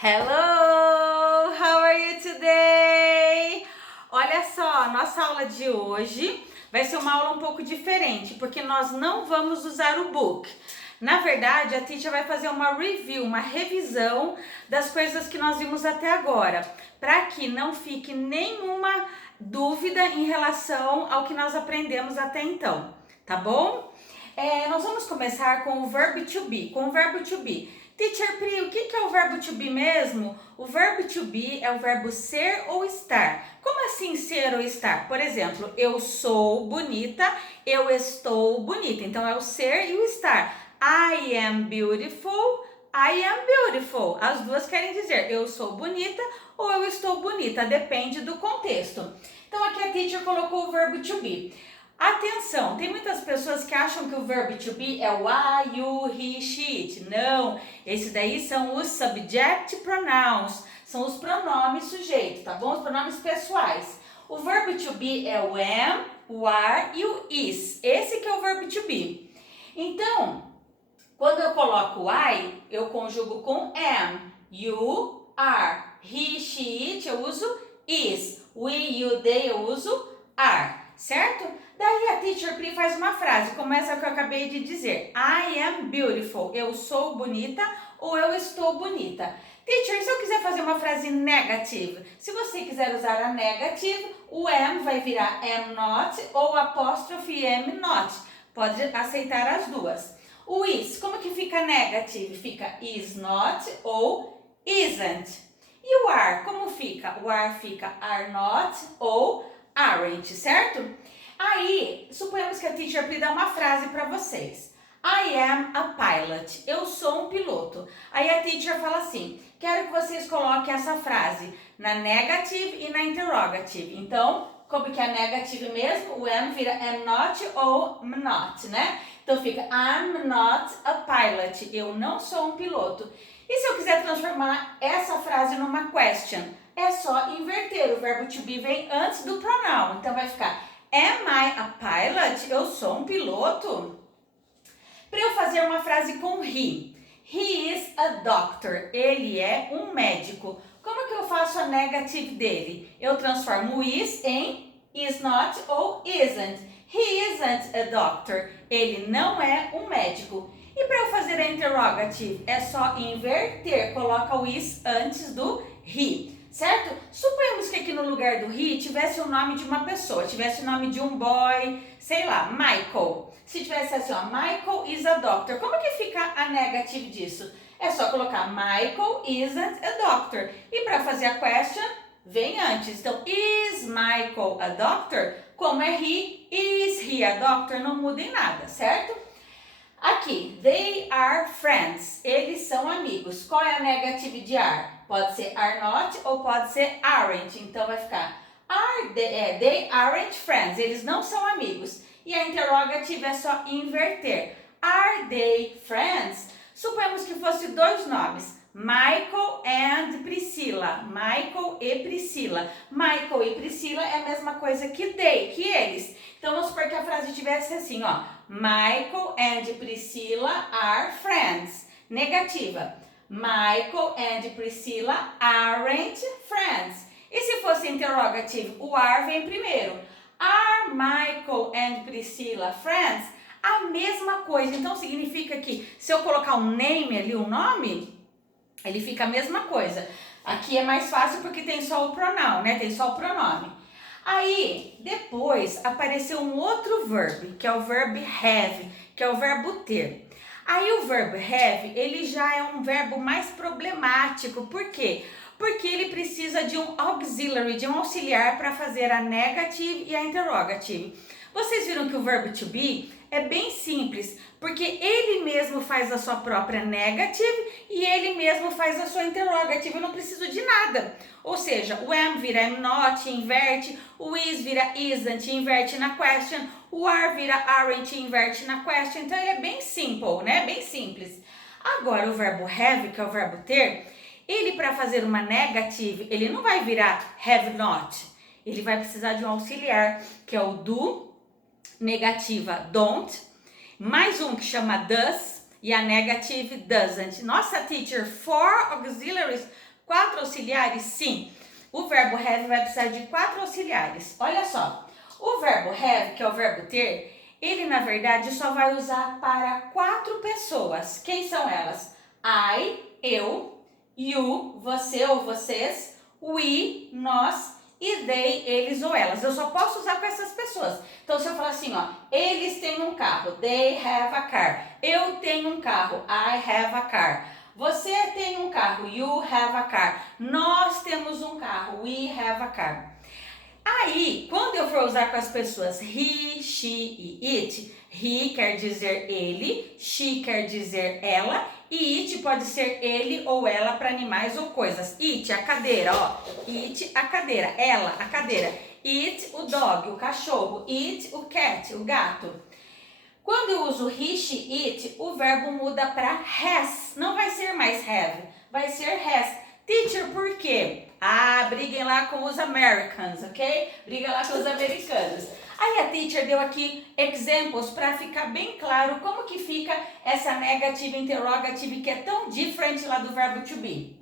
Hello! How are you today? Olha só, nossa aula de hoje vai ser uma aula um pouco diferente, porque nós não vamos usar o book. Na verdade, a teacher vai fazer uma review, uma revisão das coisas que nós vimos até agora, para que não fique nenhuma dúvida em relação ao que nós aprendemos até então, tá bom? Nós vamos começar com o verbo to be, com o verbo to be. Teacher Pri, o que é o verbo to be mesmo? O verbo to be é o verbo ser ou estar. Como assim ser ou estar? Por exemplo, eu sou bonita, eu estou bonita. Então é o ser e o estar. I am beautiful, I am beautiful. As duas querem dizer eu sou bonita ou eu estou bonita, depende do contexto. Então aqui a teacher colocou o verbo to be. Atenção, tem muitas pessoas que acham que o verbo to be é o I, you, he, she, it. Não, esses daí são os subject pronouns, são os pronomes sujeitos, tá bom? Os pronomes pessoais. O verbo to be é o am, o are e o is. Esse que é o verbo to be. Então, quando eu coloco I, eu conjugo com am, you, are, he, she, it, eu uso is, we, you, they, eu uso are, certo? Daí a teacher Pri faz uma frase, como essa que eu acabei de dizer. I am beautiful. Eu sou bonita ou eu estou bonita. Teacher, se eu quiser fazer uma frase negative, se você quiser usar a negative, o am vai virar am not ou apóstrofe am not. Pode aceitar as duas. O is, como que fica negative? Fica is not ou isn't. E o are, como fica? O are fica are not ou aren't, certo? Aí, suponhamos que a teacher Pri dá uma frase para vocês. I am a pilot. Eu sou um piloto. Aí a teacher fala assim, quero que vocês coloquem essa frase na negative e na interrogative. Então, como que é a negative mesmo? O am vira am not ou am not, né? Então fica I'm not a pilot. Eu não sou um piloto. E se eu quiser transformar essa frase numa question? É só inverter. O verbo to be vem antes do pronoun. Então vai ficar Am I a pilot? Eu sou um piloto? Para eu fazer uma frase com he. He is a doctor. Ele é um médico. Como que eu faço a negative dele? Eu transformo o is em is not ou isn't. He isn't a doctor. Ele não é um médico. E para eu fazer a interrogative? É só inverter. Coloca o is antes do he. Certo? Suponhamos que aqui no lugar do he tivesse o nome de uma pessoa, tivesse o nome de um boy, sei lá, Michael. Se tivesse assim, ó, Michael is a doctor, como que fica a negative disso? É só colocar Michael isn't a doctor. E para fazer a question, vem antes. Então, is Michael a doctor? Como é he, is he a doctor? Não muda em nada, certo? Aqui, they are friends. Eles são amigos. Qual é a negative de are? Pode ser are not ou pode ser aren't. Então vai ficar they aren't friends. Eles não são amigos. E a interrogative é só inverter. Are they friends? Suponhamos que fosse dois nomes. Michael and Priscila. Michael e Priscila. Michael e Priscila é a mesma coisa que they, que eles. Então vamos supor que a frase tivesse assim, ó. Michael and Priscilla are friends. Negativa. Michael and Priscilla aren't friends. E se fosse interrogative, o are vem primeiro. Are Michael and Priscilla friends? A mesma coisa. Então significa que se eu colocar um name ali, um nome, ele fica a mesma coisa. Aqui é mais fácil porque tem só o pronoun, né? Tem só o pronome. Aí, depois, apareceu um outro verbo, que é o verbo have, que é o verbo ter. Aí o verbo have, ele já é um verbo mais problemático. Por quê? Porque ele precisa de um auxiliary, de um auxiliar para fazer a negative e a interrogative. Vocês viram que o verbo to be é bem simples, porque ele mesmo faz a sua própria negative e ele mesmo faz a sua interrogative. Eu não preciso de nada. Ou seja, o am vira am not, inverte. O is vira isn't, inverte na question. O are vira aren't, inverte na question. Então ele é bem simple, né? Bem simples. Agora o verbo have, que é o verbo ter, ele para fazer uma negative, ele não vai virar have not. Ele vai precisar de um auxiliar, que é o do, negativa don't, mais um que chama does e a negative doesn't. Nossa, teacher, 4 auxiliaries 4 auxiliares? Sim. O verbo have vai precisar de 4 auxiliares. Olha só, o verbo have, que é o verbo ter, ele na verdade só vai usar para 4 pessoas. Quem são elas? I, eu, you, você ou vocês, we, nós, e they, eles ou elas. Eu só posso usar com essas pessoas. Então, se eu falar assim, ó, eles têm um carro, they have a car. Eu tenho um carro, I have a car. Você tem um carro, you have a car. Nós temos um carro, we have a car. Aí, quando eu for usar com as pessoas he, she e it, he quer dizer ele, she quer dizer ela, e it pode ser ele ou ela para animais ou coisas. It, a cadeira, ó. It, a cadeira. Ela, a cadeira. It, o dog, o cachorro. It, o cat, o gato. Quando eu uso he, she, it, o verbo muda para has. Não vai ser mais have, vai ser has. Teacher, por quê? Ah, briguem lá com os Americans, ok? Briga lá com os americanos. Aí a teacher deu aqui exemplos para ficar bem claro como que fica essa negative interrogative que é tão diferente lá do verbo to be.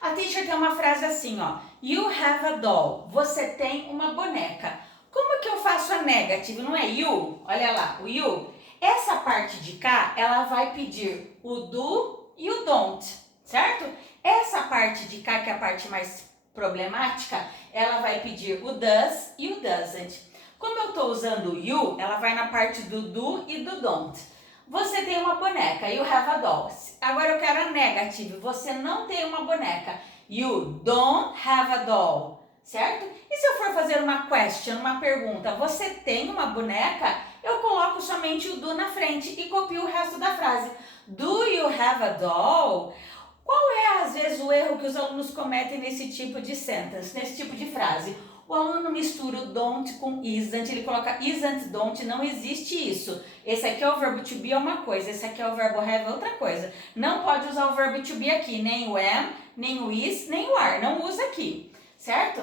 A teacher tem uma frase assim, ó. You have a doll. Você tem uma boneca. Como que eu faço a negative? Não é you? Olha lá, o you. Essa parte de cá, ela vai pedir o do e o don't, certo? Essa parte de cá, que é a parte mais problemática, ela vai pedir o does e o doesn't. Como eu estou usando o you, ela vai na parte do do e do don't. Você tem uma boneca, you have a doll. Agora eu quero a negative, você não tem uma boneca. You don't have a doll, certo? E se eu for fazer uma question, uma pergunta, você tem uma boneca? Eu coloco somente o do na frente e copio o resto da frase. Do you have a doll? Qual é, às vezes, o erro que os alunos cometem nesse tipo de sentence, nesse tipo de frase? O aluno mistura o don't com isn't, ele coloca isn't, don't, não existe isso. Esse aqui é o verbo to be é uma coisa, esse aqui é o verbo have é outra coisa. Não pode usar o verbo to be aqui, nem o am, nem o is, nem o are, não usa aqui, certo?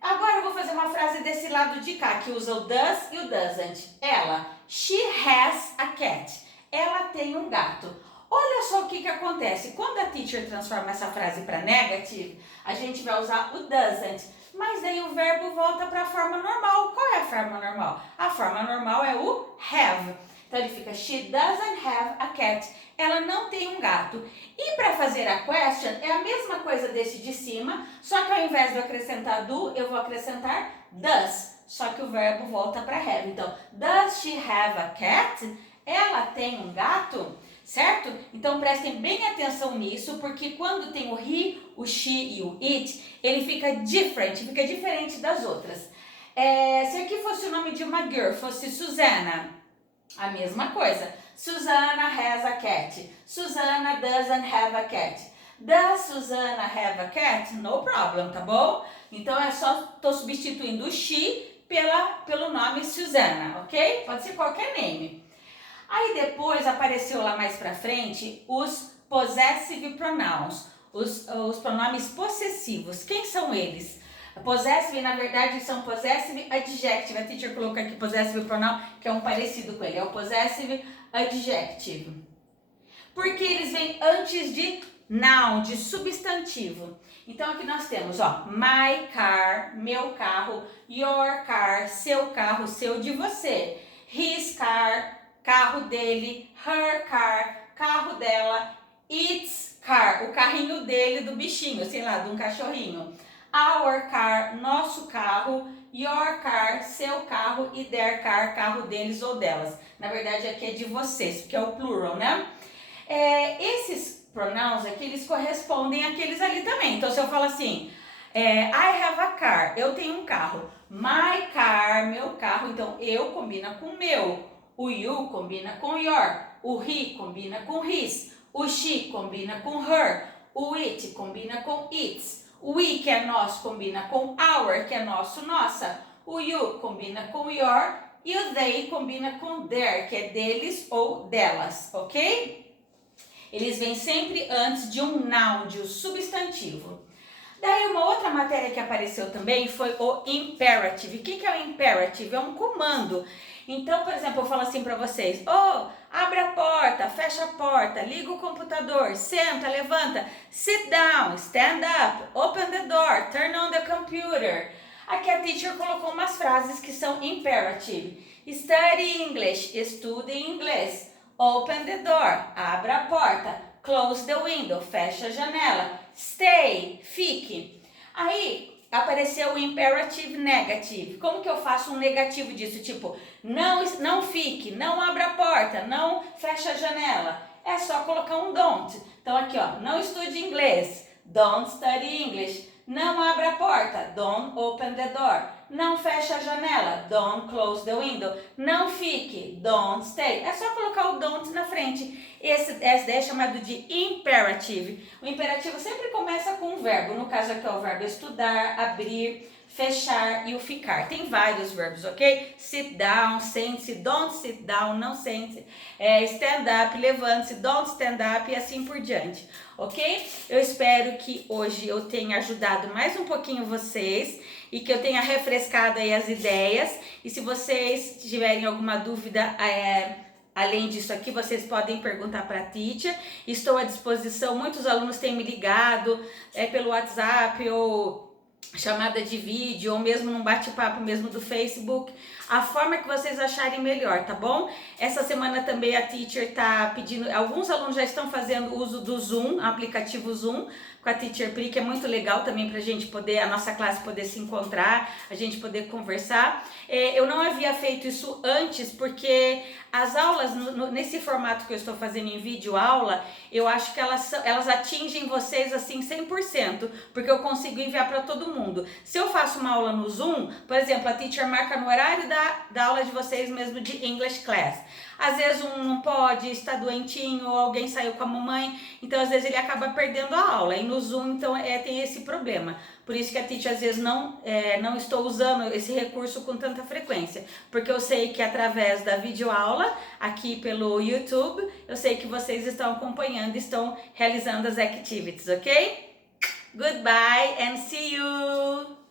Agora eu vou fazer uma frase desse lado de cá, que usa o does e o doesn't. Ela, she has a cat. Ela tem um gato. Olha só o que acontece. Quando a teacher transforma essa frase para negative, a gente vai usar o doesn't. Mas daí o verbo volta para a forma normal. Qual é a forma normal? A forma normal é o have. Então ele fica, she doesn't have a cat. Ela não tem um gato. E para fazer a question, é a mesma coisa desse de cima, só que ao invés de eu acrescentar do, eu vou acrescentar does. Só que o verbo volta para have. Então, does she have a cat? Ela tem um gato? Certo? Então prestem bem atenção nisso, porque quando tem o he, o she e o it, ele fica diferente das outras. Se aqui fosse o nome de uma girl, fosse Susana, a mesma coisa. Susana has a cat. Susana doesn't have a cat. Does Susana have a cat? No problem, tá bom? Então é só, tô substituindo o she pelo nome Susana, ok? Pode ser qualquer nome. Aí depois apareceu lá mais pra frente os possessive pronouns, os pronomes possessivos. Quem são eles? Possessive, na verdade, são possessive adjective. A teacher colocou aqui possessive pronoun, que é um parecido com ele. É o possessive adjective. Porque eles vêm antes de noun, de substantivo. Então aqui nós temos, ó, my car, meu carro, your car, seu carro, seu de você, his car, carro dele, her car, carro dela, its car, o carrinho dele, do bichinho, sei lá, de um cachorrinho. Our car, nosso carro, your car, seu carro e their car, carro deles ou delas. Na verdade aqui é de vocês, porque é o plural, né? Esses pronouns aqui, eles correspondem àqueles ali também. Então se eu falo assim, I have a car, eu tenho um carro. My car, meu carro, então eu combina com meu. O you combina com your, o he combina com his, o she combina com her, o it combina com its, o we, que é nós, combina com our, que é nosso, nossa, o you combina com your e o they combina com their, que é deles ou delas, ok? Eles vêm sempre antes de um noun, de um substantivo. Daí uma outra matéria que apareceu também foi o imperative. O que é o imperative? É um comando. Então, por exemplo, eu falo assim para vocês, oh, Abre a porta, fecha a porta, liga o computador, senta, levanta, sit down, stand up, open the door, turn on the computer. Aqui a teacher colocou umas frases que são imperative. Study English, estude inglês. Open the door, abra a porta. Close the window, fecha a janela. Stay, fique. Aí apareceu o imperative negative. Como que eu faço um negativo disso? Tipo, não fique, não abra a porta, não feche a janela. É só colocar um don't. Então aqui, ó, não estude inglês. Don't study English. Não abra a porta. Don't open the door. Não feche a janela. Don't close the window. Não fique. Don't stay. É só colocar o don't na frente. Esse daí é chamado de imperative. O imperativo sempre começa com um verbo. No caso aqui é o verbo estudar, abrir, fechar e o ficar. Tem vários verbos, ok? Sit down, sente-se, don't sit down, não sente-se. Stand up, levante-se, don't stand up e assim por diante, ok? Eu espero que hoje eu tenha ajudado mais um pouquinho vocês e que eu tenha refrescado aí as ideias. E se vocês tiverem alguma dúvida, além disso aqui, vocês podem perguntar para a teacher. Estou à disposição. Muitos alunos têm me ligado pelo WhatsApp ou chamada de vídeo ou mesmo num bate-papo mesmo do Facebook, a forma que vocês acharem melhor, tá bom? Essa semana também a teacher tá pedindo, alguns alunos já estão fazendo uso do Zoom, aplicativo Zoom, com a Teacher Pri, que é muito legal também pra gente poder, a nossa classe poder se encontrar, a gente poder conversar. Eu não havia feito isso antes, porque as aulas, nesse formato que eu estou fazendo em vídeo aula, eu acho que elas atingem vocês assim 100%, porque eu consigo enviar para todo mundo. Se eu faço uma aula no Zoom, por exemplo, a teacher marca no horário da aula de vocês mesmo de English Class. Às vezes um não pode, está doentinho, ou alguém saiu com a mamãe, então às vezes ele acaba perdendo a aula. E no Zoom, então, tem esse problema. Por isso que a teacher às vezes não estou usando esse recurso com tanta frequência. Porque eu sei que através da videoaula, aqui pelo YouTube, eu sei que vocês estão acompanhando, estão realizando as activities, ok? Goodbye and see you!